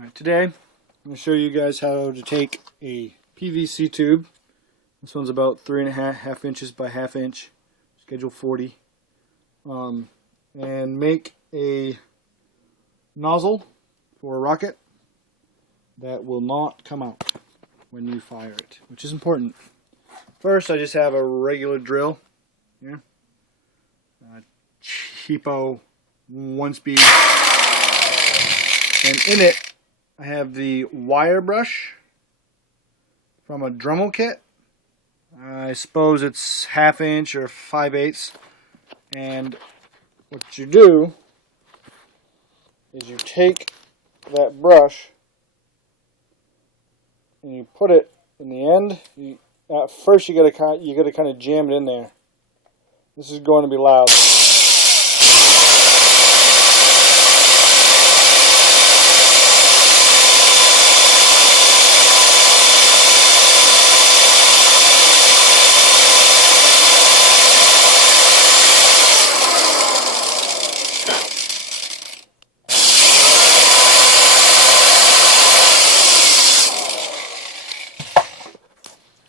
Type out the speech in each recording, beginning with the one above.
Alright, today I'm going to show you guys how to take a PVC tube. This one's about 3.5 inches by 1/2 inch, schedule 40, and make a nozzle for a rocket that will not come out when you fire it, which is important. First, I just have a regular drill here, cheapo 1-speed, and in it I have the wire brush from a Dremel kit. I suppose it's 1/2 inch or 5/8. And what you do is you take that brush and you put it in the end. At first you gotta kind of jam it in there. This is going to be loud.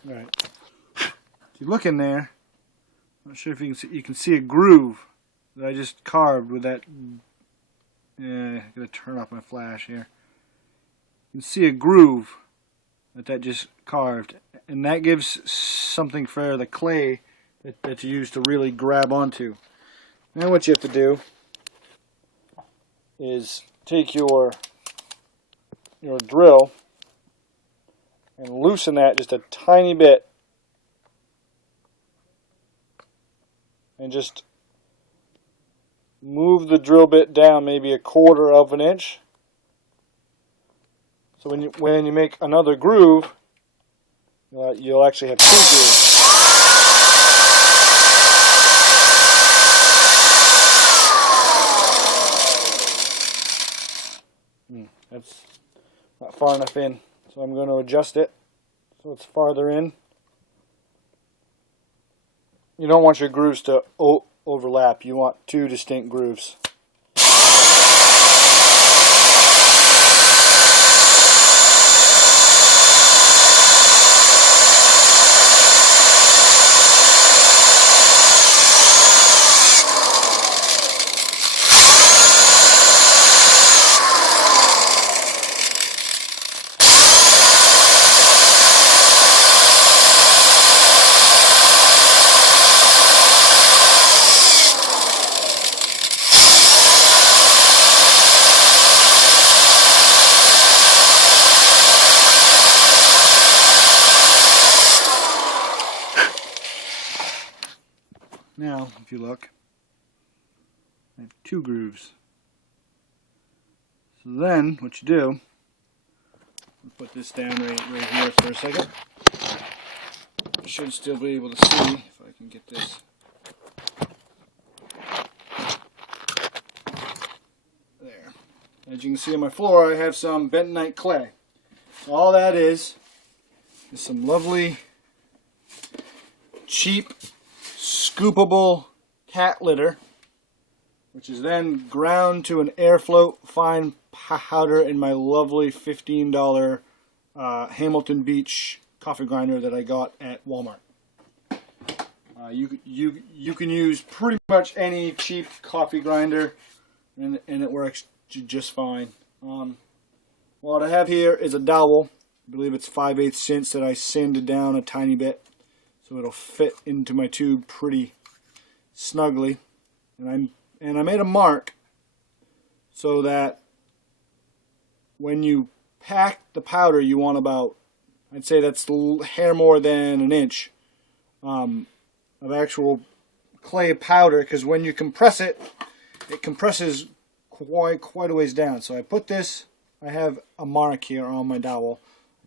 Right. If you look in there, I'm not sure if you can see a groove that I just carved with that. I'm gonna turn off my flash here. You can see a groove that just carved, and that gives something for the clay that you use to really grab onto. Now what you have to do is take your drill and loosen that just a tiny bit, and just move the drill bit down maybe 1/4 of an inch. So when you make another groove, you'll actually have 2 grooves. That's not far enough in. So I'm going to adjust it so it's farther in. You don't want your grooves to overlap. You want 2 distinct grooves. Now, if you look, I have 2 grooves. So then, what you do, I'll put this down right here for a second. I should still be able to see if I can get this. There. As you can see on my floor, I have some bentonite clay. So all that is some lovely, cheap, scoopable cat litter, which is then ground to an airfloat fine powder in my lovely $15 Hamilton Beach coffee grinder that I got at Walmart. You can use pretty much any cheap coffee grinder, and it works just fine. What I have here is a dowel. I believe it's 5/8 cents that I sanded down a tiny bit, so it'll fit into my tube pretty snugly. And I made a mark so that when you pack the powder, you want about, I'd say that's a hair more than an inch of actual clay powder, because when you compress it, it compresses quite a ways down. So I put this, I have a mark here on my dowel.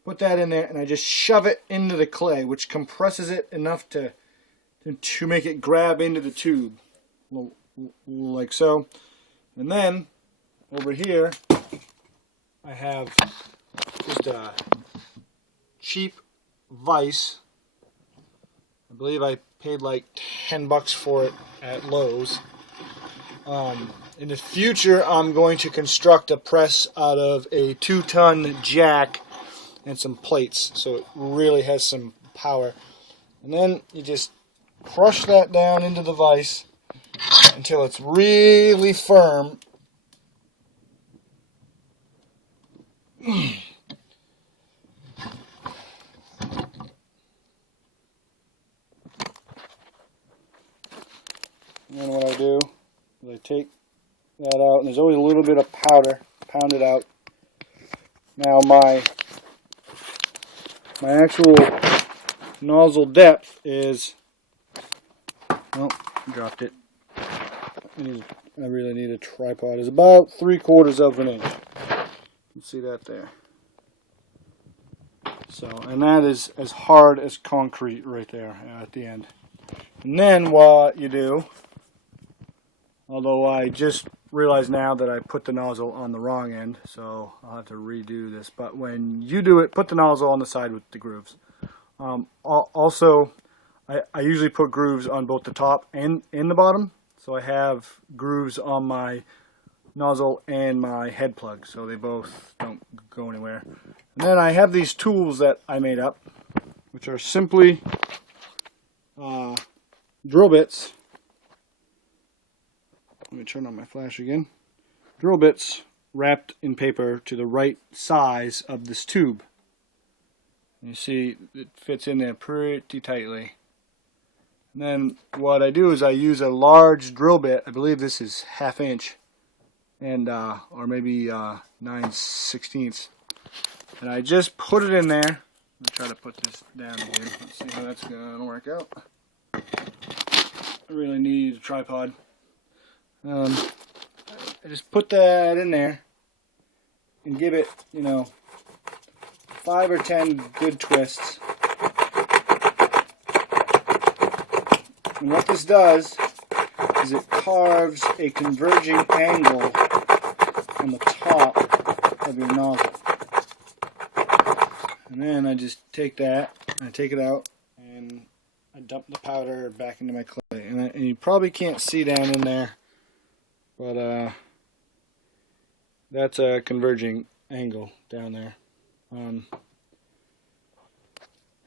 Put that in there, and I just shove it into the clay, which compresses it enough to make it grab into the tube, like so. And then over here, I have just a cheap vise. I believe I paid like $10 for it at Lowe's. In the future, I'm going to construct a press out of a 2-ton jack and some plates, so it really has some power. And then you just crush that down into the vise until it's really firm. And then what I do is I take that out, and there's always a little bit of powder, pound it out. Now my actual nozzle depth is, oh, dropped it. I really need a tripod. It's about 3/4 of an inch. You can see that there. So, and that is as hard as concrete right there at the end. And then what you do, although I just realized now that I put the nozzle on the wrong end, so I'll have to redo this. But when you do it, put the nozzle on the side with the grooves. Also, I usually put grooves on both the top and in the bottom. So I have grooves on my nozzle and my head plug, so they both don't go anywhere. And then I have these tools that I made up, which are simply drill bits. Let me turn on my flash again. Drill bits wrapped in paper to the right size of this tube. You see it fits in there pretty tightly. And then what I do is I use a large drill bit. I believe this is 1/2 inch, and or maybe 9/16. And I just put it in there. I'll try to put this down again. Let's see how that's going to work out. I really need a tripod. I just put that in there and give it, 5 or 10 good twists. And what this does is it carves a converging angle on the top of your nozzle. And then I just take that, I take it out, and I dump the powder back into my clay. And you probably can't see down in there, but that's a converging angle down there. And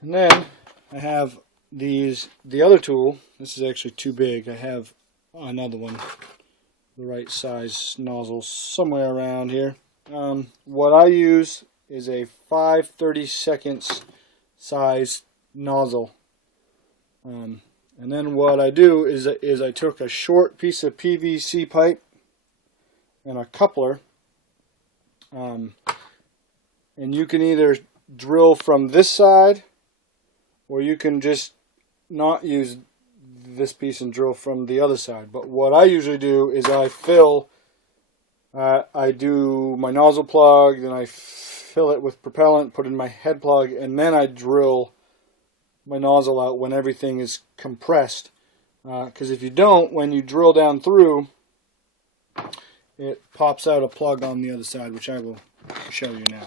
then I have the other tool. This is actually too big. I have another one, the right size nozzle, somewhere around here. What I use is a 5/32 size nozzle. And then what I do is I took a short piece of PVC pipe and a coupler, and you can either drill from this side, or you can just not use this piece and drill from the other side. But what I usually do is I do my nozzle plug, then I fill it with propellant, put in my head plug, and then I drill my nozzle out when everything is compressed. Because if you don't, when you drill down through, it pops out a plug on the other side, which I will show you now.